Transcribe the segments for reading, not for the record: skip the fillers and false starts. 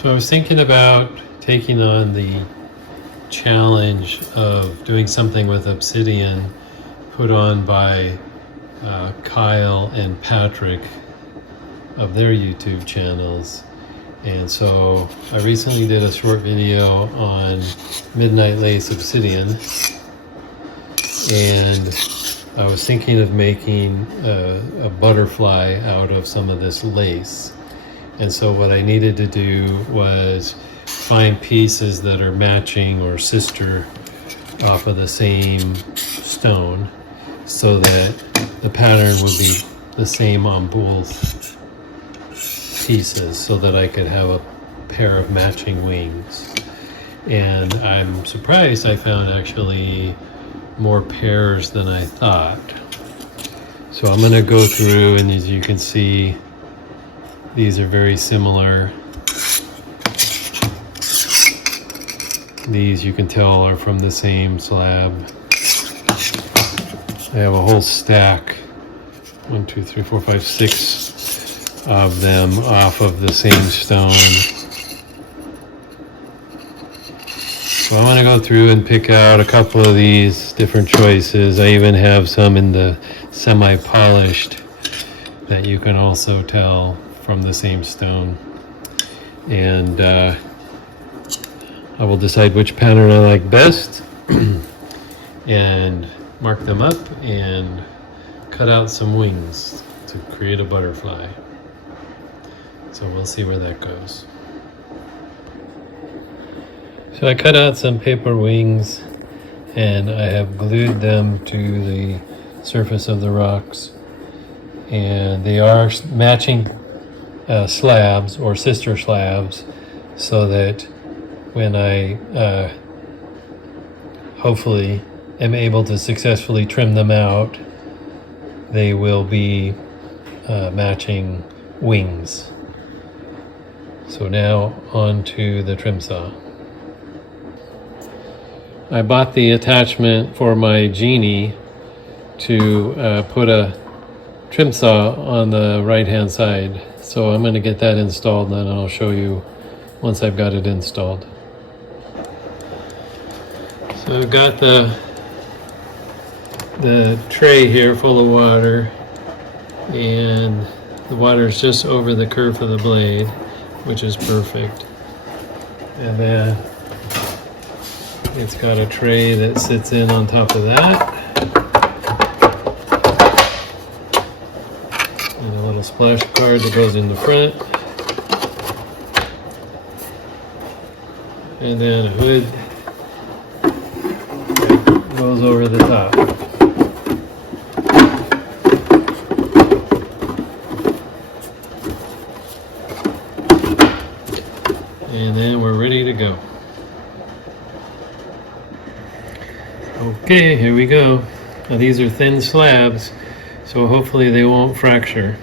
So I was thinking about taking on the challenge of doing something with Obsidian put on by Kyle and Patrick of their YouTube channels. And so I recently did a short video on Midnight Lace Obsidian, and I was thinking of making a butterfly out of some of this lace. And so what I needed to do was find pieces that are matching or sister off of the same stone so that the pattern would be the same on both pieces so that I could have a pair of matching wings. And I'm surprised I found actually more pairs than I thought. So I'm going to go through, and as you can see, these are very similar. These you can tell are from the same slab. I have a whole stack, 1, 2, 3, 4, 5, 6 of them off of the same stone. So I'm going to go through and pick out a couple of these different choices. I even have some in the semi-polished that you can also tell from the same stone. And I will decide which pattern I like best and mark them up and cut out some wings to create a butterfly. So we'll see where that goes. So I cut out some paper wings and I have glued them to the surface of the rocks, and they are matching slabs or sister slabs, so that when I hopefully am able to successfully trim them out, they will be matching wings. So now on to the trim saw. I bought the attachment for my Genie to put a trim saw on the right hand side. So I'm going to get that installed, and then I'll show you once I've got it installed. So I've got the tray here full of water, and the water is just over the curve of the blade, which is perfect. And then it's got a tray that sits in on top of that, and a little splash guard that goes in the front, and then a hood that goes over the top. And then we're ready to go. Okay, here we go. Now these are thin slabs, so hopefully they won't fracture.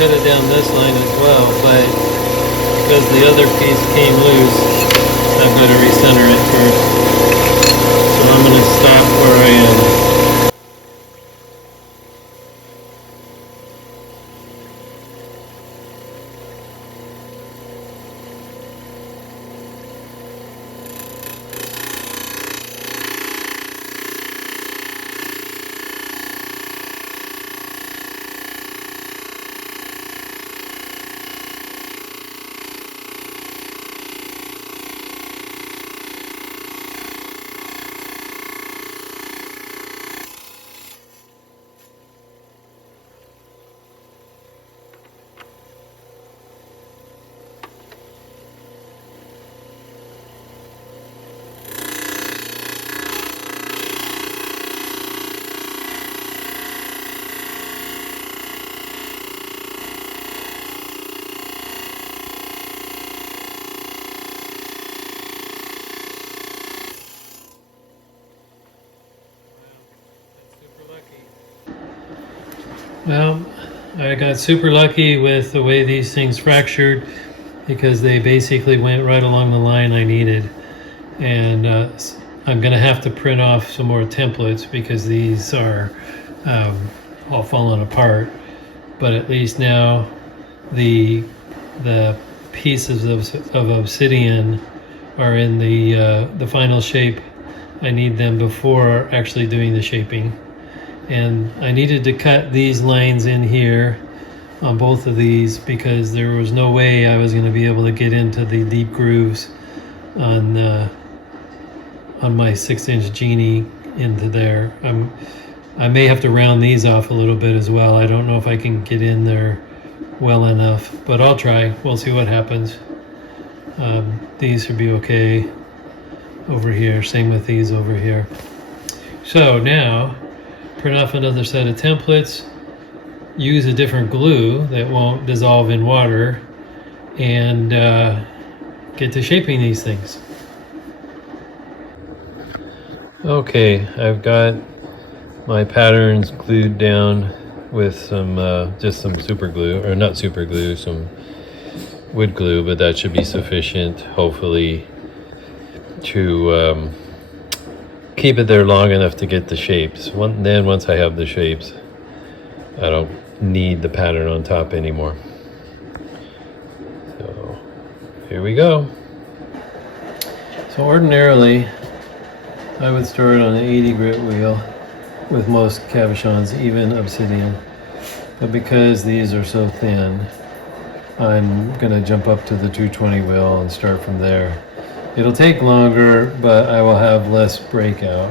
could have done this line as well, but because the other piece came loose, I've got to recenter it first. So I'm going to stop where I am. Well, I got super lucky with the way these things fractured because they basically went right along the line I needed. And I'm going to have to print off some more templates because these are all falling apart. But at least now the pieces of obsidian are in the final shape I need them before actually doing the shaping. And I needed to cut these lines in here on both of these because there was no way I was going to be able to get into the deep grooves on my 6-inch Genie into there. I may have to round these off a little bit as well. I don't know if I can get in there well enough, but I'll try. We'll see what happens. These should be okay over here. Same with these over here. So now, print off another set of templates, use a different glue that won't dissolve in water, and get to shaping these things. Okay, I've got my patterns glued down with some just some super glue, or not super glue, some wood glue, but that should be sufficient, hopefully, to keep it there long enough to get the shapes. Then once I have the shapes, I don't need the pattern on top anymore. So here we go. So ordinarily I would store it on an 80 grit wheel with most cabochons, even Obsidian. But because these are so thin, I'm gonna jump up to the 220 wheel and start from there. It'll take longer, but I will have less breakout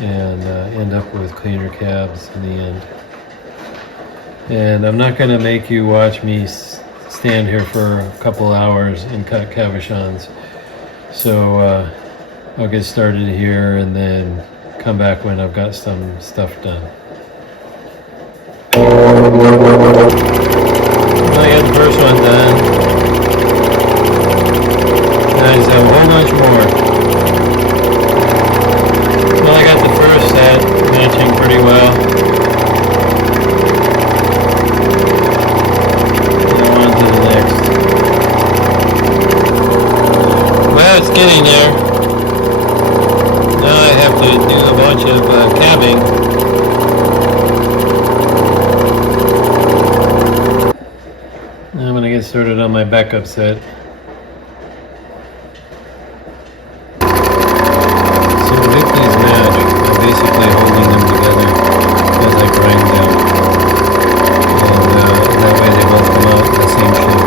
and end up with cleaner cabs in the end. And I'm not going to make you watch me stand here for a couple hours and cut cabochons. So I'll get started here and then come back when I've got some stuff done. I got the first one done. I just have a whole bunch more. Well, I got the first set matching pretty well. Now on to the next. Well, it's getting there. Now I have to do a bunch of cabbing. I'm going to get started on my backup set. Basically holding them together as I grind them, and that way they both come out the same shape.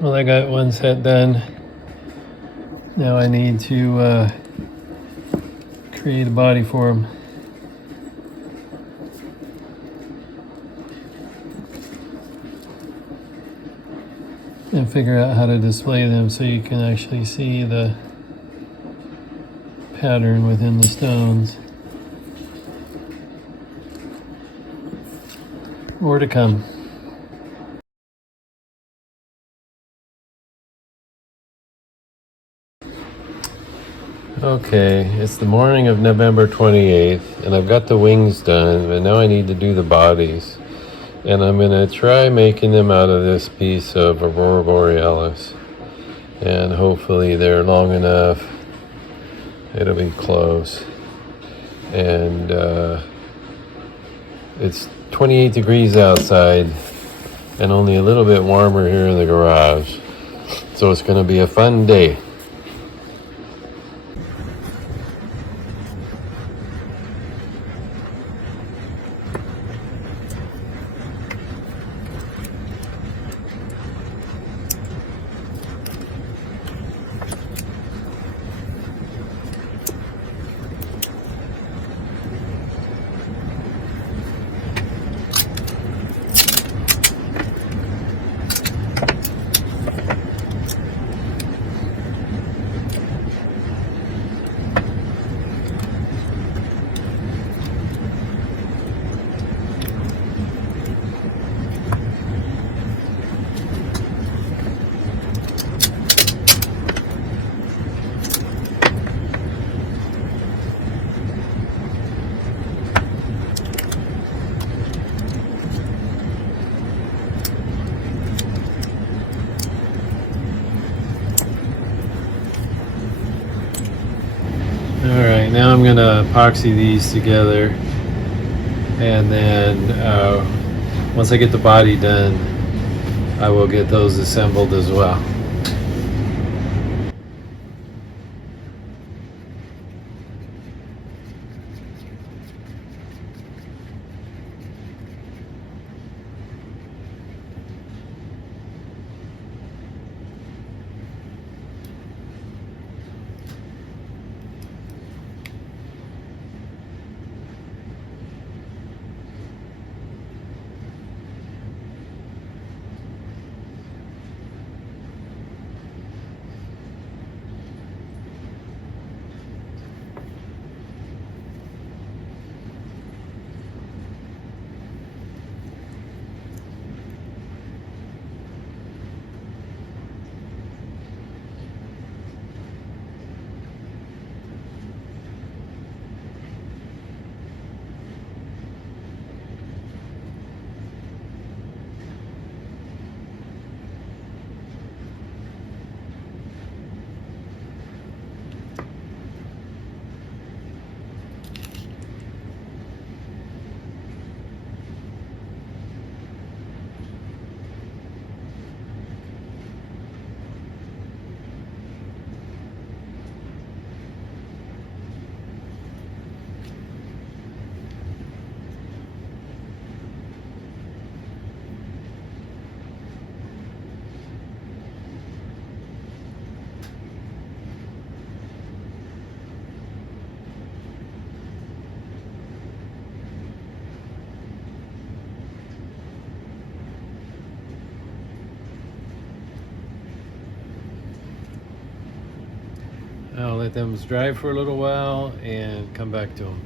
Well, I got one set done. Now I need to create a body for them. And figure out how to display them so you can actually see the pattern within the stones. More to come. Okay, it's the morning of November 28th, and I've got the wings done, but now I need to do the bodies. And I'm going to try making them out of this piece of Aurora Borealis. And hopefully they're long enough. It'll be close. And it's 28 degrees outside and only a little bit warmer here in the garage. So it's going to be a fun day. Alright, now I'm going to epoxy these together, and then once I get the body done, I will get those assembled as well. I'll let them dry for a little while and come back to them.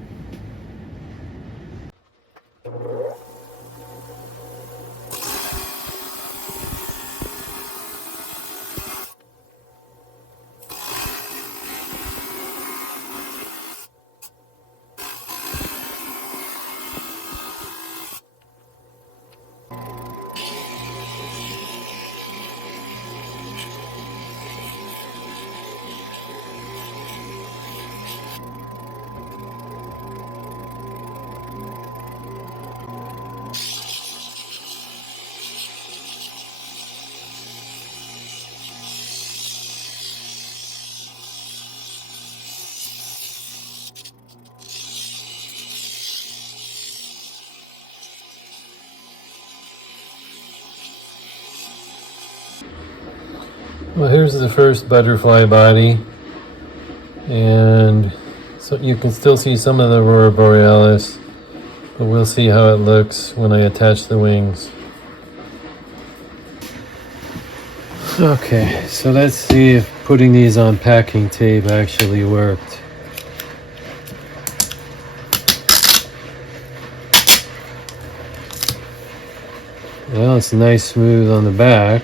Well, here's the first butterfly body, and so you can still see some of the aurora borealis, but we'll see how it looks when I attach the wings. Okay, so let's see if putting these on packing tape actually worked. Well, it's nice smooth on the back.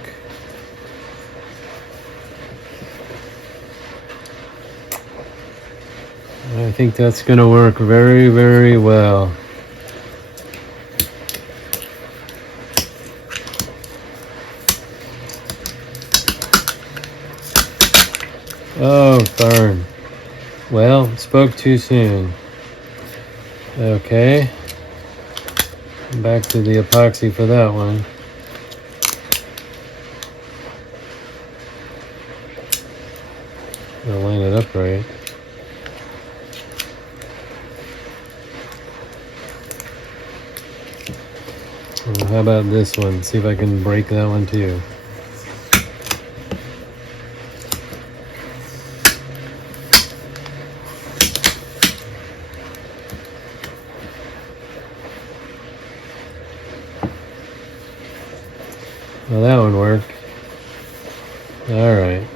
I think that's going to work very, very well. Oh, darn. Well, spoke too soon. Okay. Back to the epoxy for that one. I'll line it up right. Well, how about this one? See if I can break that one too. Well, that one worked. All right.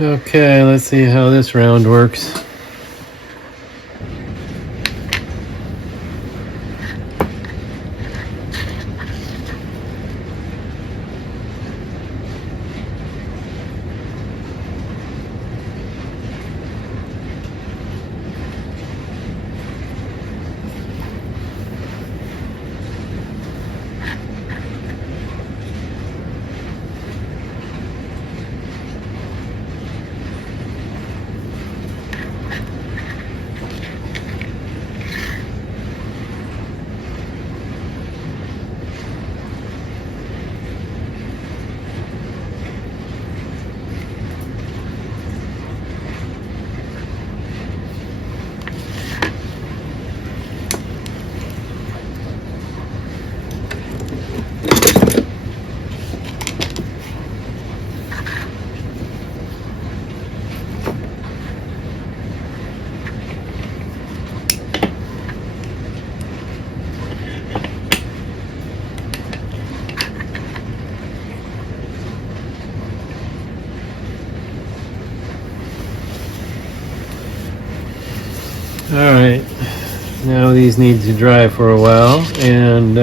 Okay, let's see how this round works. All right, now these need to dry for a while, and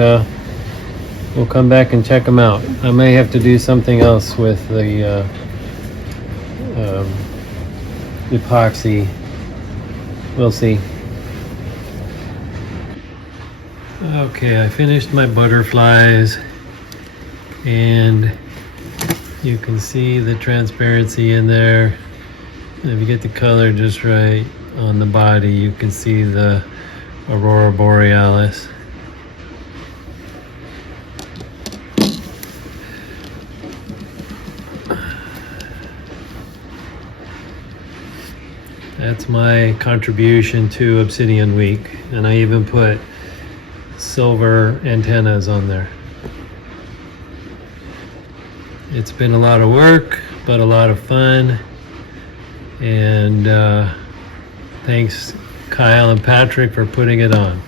we'll come back and check them out. I may have to do something else with the epoxy. We'll see. Okay, I finished my butterflies, and you can see the transparency in there. If you get the color just right on the body, you can see the aurora borealis. That's my contribution to Obsidian Week, and I even put silver antennas on there. It's been a lot of work, but a lot of fun. And thanks Kyle and Patrick for putting it on.